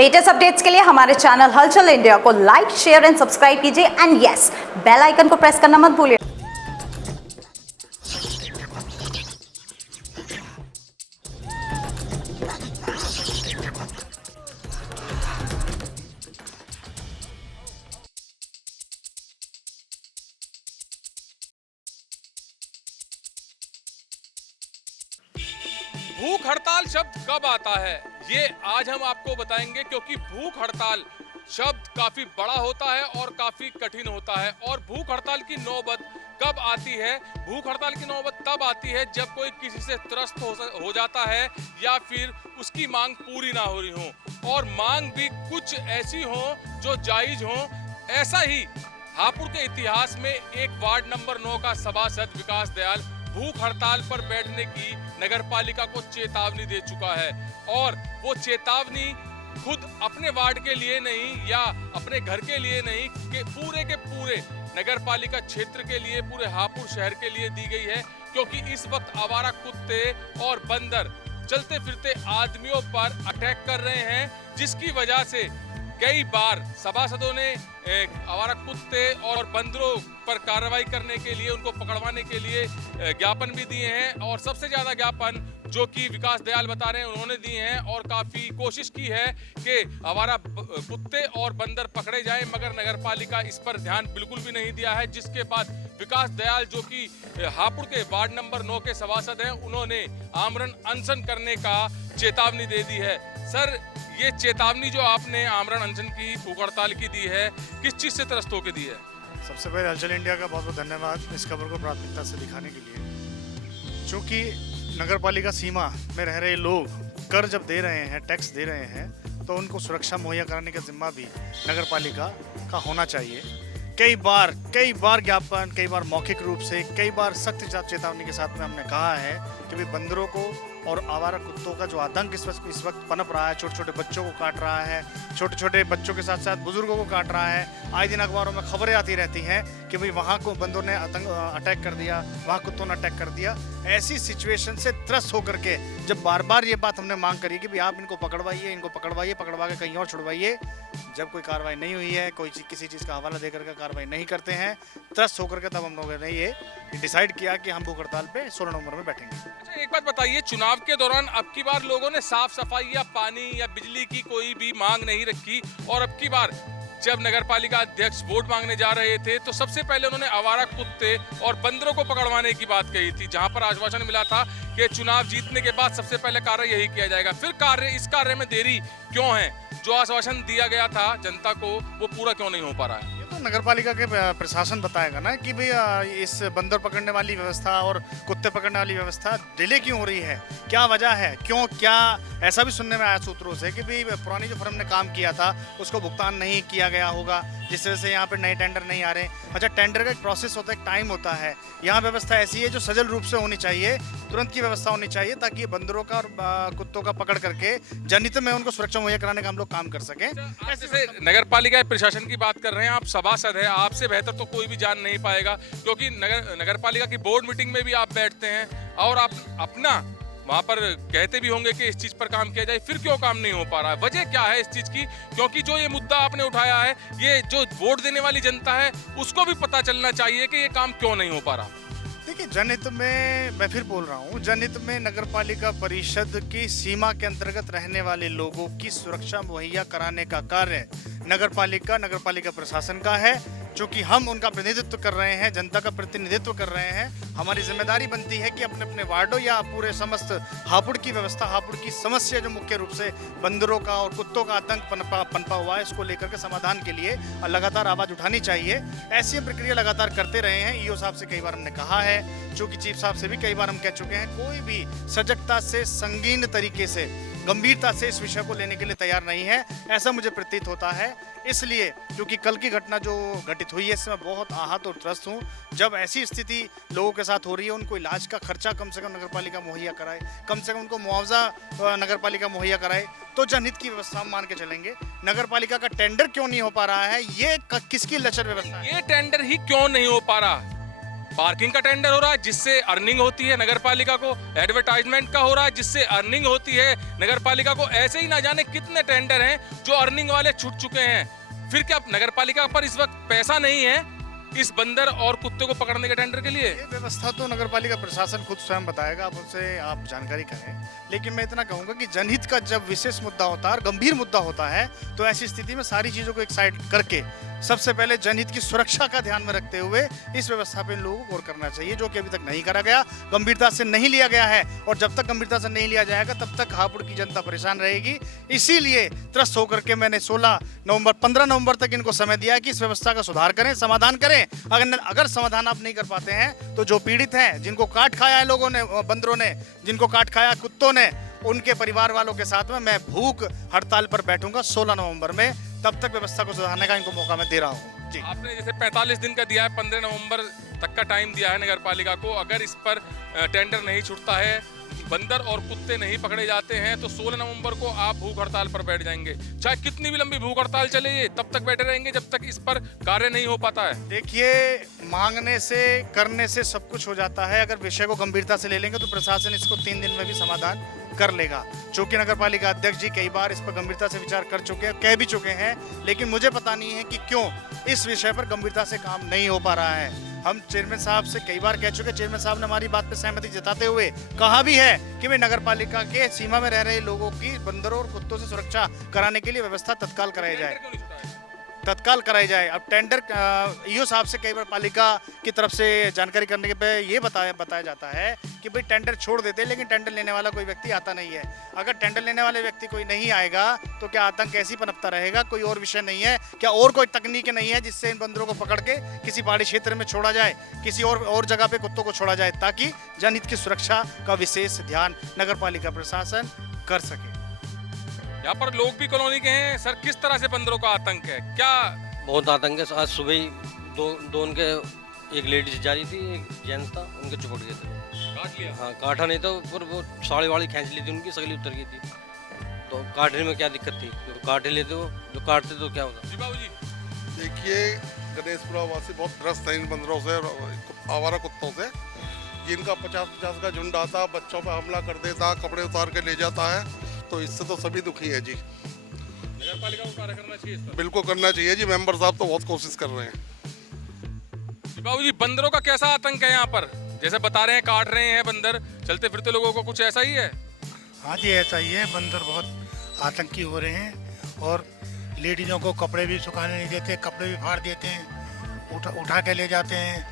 Latest updates के लिए हमारे चैनल हलचल इंडिया को लाइक, शेयर एंड सब्सक्राइब कीजिए एंड यस, बेल आइकन को प्रेस करना मत भूलिए। भूख हड़ताल शब्द कब आता है ये आज हम आपको बताएंगे, क्योंकि भूख हड़ताल शब्द काफी बड़ा होता है और काफी कठिन होता है। और भूख हड़ताल की नौबत कब आती है? भूख हड़ताल की नौबत तब आती है जब कोई किसी से त्रस्त हो जाता है या फिर उसकी मांग पूरी ना हो रही हो, और मांग भी कुछ ऐसी हो जो जायज हो। ऐसा ही हापुड़ के इतिहास में एक वार्ड नंबर 9 का सभासद विकास दयाल भूख हड़ताल पर बैठने की नगरपालिका को चेतावनी दे चुका है। और वो चेतावनी खुद अपने वार्ड के लिए नहीं या अपने घर के लिए नहीं, कि के पूरे नगरपालिका क्षेत्र के लिए, पूरे हापुड़ शहर के लिए दी गई है। क्योंकि इस वक्त आवारा कुत्ते और बंदर चलते फिरते आदमियों पर अटैक कर रहे हैं, जिसकी वजह से कई बार सभासदों ने आवारा कुत्ते और बंदरों पर कार्रवाई करने के लिए, उनको पकड़वाने के लिए ज्ञापन भी दिए हैं। और सबसे ज्यादा ज्ञापन जो कि विकास दयाल बता रहे हैं उन्होंने दिए हैं, और काफी कोशिश की है कि आवारा कुत्ते और बंदर पकड़े जाएं, मगर नगरपालिका इस पर ध्यान बिल्कुल भी नहीं दिया है। जिसके बाद विकास दयाल, जो कि हापुड़ के वार्ड नंबर 9 के सभासद हैं, उन्होंने आमरण अनशन करने का चेतावनी दे दी है। सर, ये चेतावनी जो आपने आमरण अनशन की, भूख हड़ताल की दी है, किस चीज से त्रस्त होकर दी है? सबसे पहले हलचल इंडिया का बहुत बहुत धन्यवाद इस खबर को प्राथमिकता से दिखाने के लिए। चूँकि नगरपालिका सीमा में रह रहे लोग कर जब दे रहे हैं, टैक्स दे रहे हैं, तो उनको सुरक्षा मुहैया कराने का जिम्मा भी नगरपालिका का होना चाहिए। कई बार ज्ञापन, कई बार मौखिक रूप से, कई बार सख्त चेतावनी के साथ में हमने कहा है कि भाई बंदरों को और आवारा कुत्तों का जो आतंक इस वक्त पनप रहा है, छोटे छोटे बच्चों को काट रहा है, छोटे छोटे बच्चों के साथ साथ बुजुर्गों को काट रहा है। आए दिन अखबारों में खबरें आती रहती हैं कि भाई वहाँ को बंदरों ने अटैक कर दिया, वहाँ कुत्तों ने अटैक कर दिया। ऐसी सिचुएशन से त्रस्त होकर के जब बार बार ये बात हमने मांग करी कि भाई आप इनको पकड़वाइए, पकड़वा के कहीं और छुड़वाइए, जब कोई कार्रवाई नहीं हुई है, कोई किसी चीज़ का हवाला देकर के कार्रवाई नहीं करते हैं, त्रस्त होकर के तब हम लोगों ने ये डिसाइड किया कि हम भूख हड़ताल पे 16 नवंबर में बैठेंगे। अच्छा, एक बात बताइए, चुनाव के दौरान अब की बार लोगों ने साफ सफाई या पानी या बिजली की कोई भी मांग नहीं रखी, और अब की बार जब नगरपालिका अध्यक्ष वोट मांगने जा रहे थे तो सबसे पहले उन्होंने आवारा कुत्ते और बंदरों को पकड़वाने की बात कही थी, जहां पर आश्वासन मिला था कि चुनाव जीतने के बाद सबसे पहले कार्य यही किया जाएगा। फिर इस कार्य में देरी क्यों है? जो आश्वासन दिया गया था जनता को, वो पूरा क्यों नहीं हो पा रहा है? तो नगरपालिका के प्रशासन बताएगा ना कि भाई इस बंदर पकड़ने वाली व्यवस्था और कुत्ते पकड़ने वाली व्यवस्था डिले क्यों हो रही है, क्या वजह है, क्यों, क्या ऐसा भी सुनने में आया सूत्रों से कि भाई पुरानी जो फर्म ने काम किया था उसको भुगतान नहीं किया गया होगा, जिस वजह से यहाँ पे नए टेंडर नहीं आ रहे। अच्छा, टेंडर का एक प्रोसेस होता है, एक टाइम होता है। यहाँ व्यवस्था ऐसी है जो सजल रूप से होनी चाहिए, तुरंत की व्यवस्था होनी चाहिए, ताकि बंदरों का और कुत्तों का पकड़ करके जनहित में उनको सुरक्षा मुहैया कराने का हम लोग काम कर सकें। जैसे नगरपालिका प्रशासन की बात कर रहे हैं, आप सभासद है, आपसे बेहतर तो कोई भी जान नहीं पाएगा, क्योंकि नगरपालिका की बोर्ड मीटिंग में भी आप बैठते हैं और आप अपना वहां पर कहते भी होंगे कि इस चीज पर काम किया जाए, फिर क्यों काम नहीं हो पा रहा है? वजह क्या है इस चीज की? क्योंकि जो ये मुद्दा आपने उठाया है, ये जो वोट देने वाली जनता है उसको भी पता चलना चाहिए कि ये काम क्यों नहीं हो पा रहा। देखिए, जनहित में, मैं फिर बोल रहा हूँ, जनहित में नगरपालिका परिषद की सीमा के अंतर्गत रहने वाले लोगों की सुरक्षा मुहैया कराने का कार्य नगरपालिका प्रशासन का है। चूँकि हम उनका प्रतिनिधित्व कर रहे हैं, जनता का प्रतिनिधित्व कर रहे हैं, हमारी जिम्मेदारी बनती है कि अपने अपने वार्डों या पूरे समस्त हापुड़ की व्यवस्था, हापुड़ की समस्या जो मुख्य रूप से बंदरों का और कुत्तों का आतंक पनपा हुआ है, इसको लेकर के समाधान के लिए लगातार आवाज़ उठानी चाहिए। ऐसी हम प्रक्रिया लगातार करते रहे हैं। ईओ साहब से कई बार हमने कहा है, चूँकि चीफ साहब से भी कई बार हम कह चुके हैं, कोई भी सजगता से, संगीन तरीके से, गंभीरता से इस विषय को लेने के लिए तैयार नहीं है, ऐसा मुझे प्रतीत होता है। इसलिए क्योंकि कल की घटना जो घटित हुई है, इसमें बहुत आहत और त्रस्त हूँ। जब ऐसी स्थिति लोगों के साथ हो रही है, उनको इलाज का खर्चा कम से कम नगरपालिका मुहैया कराए, कम से कम उनको मुआवजा नगरपालिका मुहैया कराए, तो जनहित की व्यवस्था हम मान के चलेंगे। नगरपालिका का टेंडर क्यों नहीं हो पा रहा है, ये किसकी लचर व्यवस्था है? ये टेंडर ही क्यों नहीं हो पा रहा? पार्किंग का टेंडर हो रहा है जिससे अर्निंग होती है नगर पालिका को, एडवर्टाइजमेंट का हो रहा है जिससे अर्निंग होती है नगर पालिका को। ऐसे ही ना जाने कितने टेंडर हैं जो अर्निंग वाले छूट चुके हैं। फिर क्या नगर पालिका पर इस वक्त पैसा नहीं है इस बंदर और कुत्ते को पकड़ने के टेंडर के लिए? ये व्यवस्था तो नगर पालिका प्रशासन खुद स्वयं बताएगा, आप उससे आप जानकारी करें। लेकिन मैं इतना कहूंगा कि जनहित का जब विशेष मुद्दा होता है और गंभीर मुद्दा होता है तो ऐसी स्थिति में सारी चीजों को एक साइड करके सबसे पहले जनहित की सुरक्षा का ध्यान में रखते हुए इस व्यवस्था पे इन लोगों को गौर करना चाहिए, जो कि अभी तक नहीं करा गया, गंभीरता से नहीं लिया गया है। और जब तक गंभीरता से नहीं लिया जाएगा तब तक हापुड़ की जनता परेशान रहेगी। इसीलिए त्रस्त होकर के मैंने 15 नवंबर तक इनको समय दिया है कि इस व्यवस्था का सुधार करें, समाधान करें। अगर समाधान आप नहीं कर पाते हैं तो जो पीड़ित हैं, जिनको काट खाया है लोगों ने, बंदरों ने जिनको काट खाया, कुत्तों ने, उनके परिवार वालों के साथ में मैं भूख हड़ताल पर बैठूंगा 16 नवंबर में। तब तक व्यवस्था को सुधारने का इनको मौका मैं दे रहा हूँ। जी, आपने जैसे 45 दिन का दिया है, 15 नवंबर तक का टाइम दिया है नगर पालिका को। अगर इस पर टेंडर नहीं छूटता है, बंदर और कुत्ते नहीं पकड़े जाते हैं तो 16 नवंबर को आप भूख हड़ताल पर बैठ जाएंगे। चाहे कितनी भी लंबी भूख हड़ताल चले, ये तब तक बैठे रहेंगे जब तक इस पर कार्य नहीं हो पाता है। देखिए, मांगने से करने से सब कुछ हो जाता है। अगर विषय को गंभीरता से ले लेंगे तो प्रशासन इसको 3 दिन में भी समाधान कर लेगा। चूंकि नगर पालिका अध्यक्ष जी कई बार इस पर गंभीरता से विचार कर चुके हैं, कह भी चुके हैं, लेकिन मुझे पता नहीं है कि क्यों इस विषय पर गंभीरता से काम नहीं हो पा रहा है। हम चेयरमैन साहब से कई बार कह चुके, चेयरमैन साहब ने हमारी बात पे सहमति जताते हुए कहा भी है कि भाई नगर पालिका के सीमा में रह रहे लोगों की बंदरों और कुत्तों से सुरक्षा कराने के लिए व्यवस्था तत्काल कराई जाए, तत्काल कराई जाए। अब टेंडर ईओ साहब से कई बार पालिका की तरफ से जानकारी करने के पे ये बताया जाता है कि भाई टेंडर छोड़ देते हैं, लेकिन टेंडर लेने वाला कोई व्यक्ति आता नहीं है। अगर टेंडर लेने वाले व्यक्ति कोई नहीं आएगा तो क्या आतंक ऐसी पनपता रहेगा? कोई और विषय नहीं है क्या? और कोई तकनीक नहीं है जिससे इन बंदरों को पकड़ के किसी पहाड़ी क्षेत्र में छोड़ा जाए, किसी और जगह पे कुत्तों को छोड़ा जाए, ताकि जनहित की सुरक्षा का विशेष ध्यान नगर पालिका प्रशासन कर सके। यहाँ पर लोग भी कॉलोनी के हैं सर, किस तरह से बंदरों का आतंक है? क्या बहुत आतंक है। आज सुबह ही दो उनके, एक लेडीज जा रही थी, एक जेंट्स था, उनके चिपट गए थे। काट लिया? हाँ, काटा नहीं था, पर वो साड़ी वाड़ी खींच ली थी, उनकी सगली उतर गई थी। तो काटने में क्या दिक्कत थी? जो काट ही लेते, वो जो काटते तो क्या होता। जी बाबू जी, देखिए, गणेशपुरा वासी बहुत त्रस्त है इन बंदरों से, आवारा कुत्तों से। जिनका 50-50 का झुंड आता, बच्चों पर हमला कर देता, कपड़े उतार के ले जाता है, तो इससे तो सभी दुखी है जी। नगर पालिका को कार्य करना चाहिए इस पर। बिल्कुल करना चाहिए जी, मेंबर साहब तो बहुत कोशिश कर रहे हैं। जी बाबू जी, बंदरों का कैसा आतंक है यहाँ पर? जैसे बता रहे हैं काट रहे हैं बंदर, चलते फिरते लोगों को कुछ ऐसा ही है? हाँ जी, ऐसा ही है। बंदर बहुत आतंकी हो रहे हैं और लेडीज़ों को कपड़े भी सुखाने नहीं देते, कपड़े भी फाड़ देते हैं, उठा के ले जाते हैं।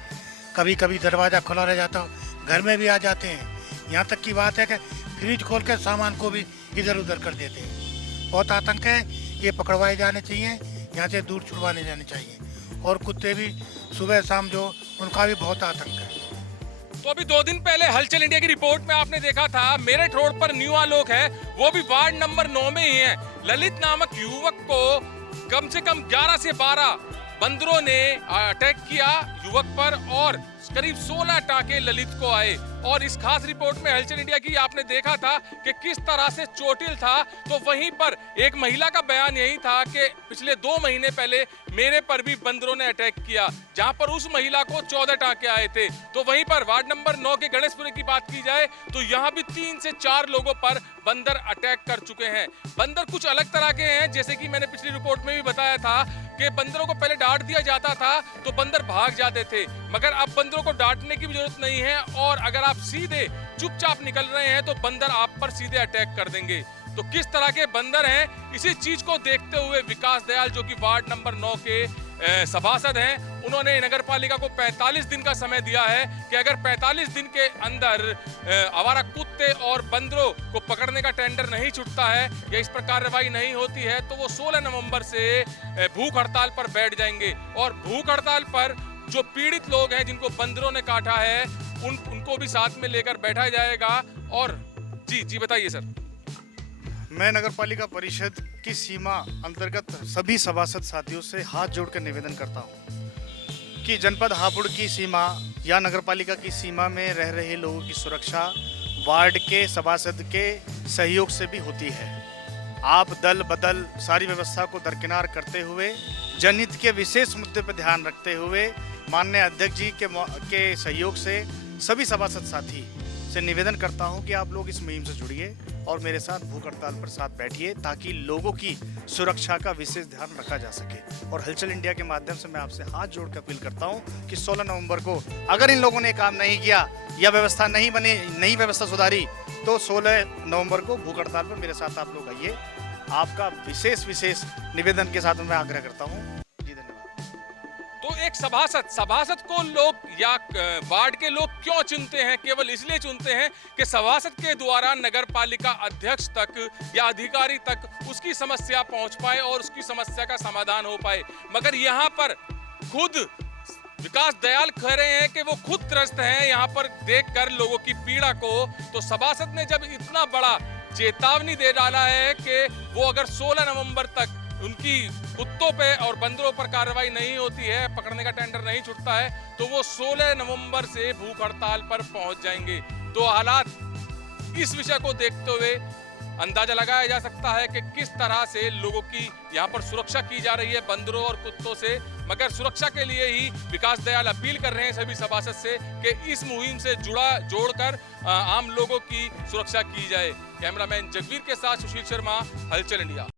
कभी कभी दरवाज़ा खुला रह जाता, घर में भी आ जाते हैं। यहाँ तक की बात है कि फ्रिज खोल के सामान को भी इधर उधर कर देते हैं। बहुत आतंक है, ये पकड़वाए जाने चाहिए, यहाँ से दूर छुड़वाने जाने चाहिए। और कुत्ते भी सुबह शाम जो, उनका भी बहुत आतंक है। तो अभी 2 दिन पहले हलचल इंडिया की रिपोर्ट में आपने देखा था मेरठ रोड पर न्यू आलोक है, वो भी वार्ड नंबर 9 में ही है। ललित नामक युवक को कम से कम 11 से 12 बंदरों ने अटैक किया युवक पर और करीब 16 टांके ललित को आए। और इस खास रिपोर्ट में हलचल इंडिया की आपने देखा था कि किस तरह से चोटिल था। तो वहीं पर एक महिला का बयान यही था कि पिछले 2 महीने पहले मेरे पर भी बंदरों ने अटैक किया, जहां पर उस महिला को 14 टांके आए थे। तो वहीं पर वार्ड नंबर 9 के गणेशपुरे की बात की जाए तो यहाँ भी 3 से 4 लोगों पर बंदर अटैक कर चुके हैं। बंदर कुछ अलग तरह के हैं, जैसे कि मैंने पिछली रिपोर्ट में भी बताया था कि बंदरों को पहले डांट दिया जाता था तो बंदर भाग जाते थे, मगर अब बंदरों को डांटने की भी जरूरत नहीं है। और अगर आप सीधे चुपचाप निकल रहे हैं तो बंदर आप पर सीधे अटैक कर देंगे। तो किस तरह के बंदर हैं, इसी चीज को देखते हुए विकास दयाल जो कि वार्ड नंबर 9 के सभासद हैं, उन्होंने नगर पालिका को 45 दिन का समय दिया है कि अगर 45 दिन के अंदर आवारा कुत्ते और बंदरों को पकड़ने का टेंडर नहीं छूटता है या इस पर कार्रवाई नहीं होती है तो वो 16 नवंबर से भूख हड़ताल पर बैठ जाएंगे। और भूख हड़ताल पर जो पीड़ित लोग हैं जिनको बंदरों ने काटा है उनको भी साथ में लेकर बैठा जाएगा। और जी बताइए सर। मैं नगर पालिका परिषद की सीमा अंतर्गत सभी सभासद साथियों से हाथ जोड़कर निवेदन करता हूं कि जनपद हापुड़ की सीमा या नगर पालिका की सीमा में रह रहे लोगों की सुरक्षा वार्ड के सभासद के सहयोग से भी होती है। आप दल बदल सारी व्यवस्था को दरकिनार करते हुए जनहित के विशेष मुद्दे पर ध्यान रखते हुए माननीय अध्यक्ष जी के सहयोग से सभी सभासद साथी से निवेदन करता हूं कि आप लोग इस मुहिम से जुड़िए और मेरे साथ भूख हड़ताल पर साथ बैठिए ताकि लोगों की सुरक्षा का विशेष ध्यान रखा जा सके। और हलचल इंडिया के माध्यम से मैं आपसे हाथ जोड़ कर अपील करता हूं कि 16 नवंबर को अगर इन लोगों ने काम नहीं किया या व्यवस्था नहीं बनी, नई व्यवस्था सुधारी, तो 16 नवंबर को भूख हड़ताल पर मेरे साथ आप लोग आइए। आपका विशेष निवेदन के साथ मैं आग्रह करता हूँ। जी धन्यवाद। तो एक सभासद को लोग या वार्ड के लोग क्यों चुनते हैं? केवल इसलिए चुनते हैं कि सभासद के द्वारा नगर पालिका अध्यक्ष तक या अधिकारी तक उसकी समस्या पहुंच पाए और उसकी समस्या का समाधान हो पाए। मगर यहाँ पर खुद विकास दयाल कह रहे हैं कि वो खुद त्रस्त हैं यहाँ पर देखकर लोगों की पीड़ा को। तो सभासद ने जब इतना बड़ा चेतावनी दे डाला है कि वो अगर 16 नवंबर तक उनकी कुत्तों पे और बंदरों पर कार्रवाई नहीं होती है, पकड़ने का टेंडर नहीं छूटता है, तो वो 16 नवंबर से भूख हड़ताल पर पहुंच जाएंगे। तो हालात इस विषय को देखते हुए अंदाजा लगाया जा सकता है कि किस तरह से लोगों की यहाँ पर सुरक्षा की जा रही है बंदरों और कुत्तों से। मगर सुरक्षा के लिए ही विकास दयाल अपील कर रहे हैं सभी सभासद से कि इस मुहिम से जोड़कर आम लोगों की सुरक्षा की जाए। कैमरामैन जगवीर के साथ सुशील शर्मा, हलचल इंडिया।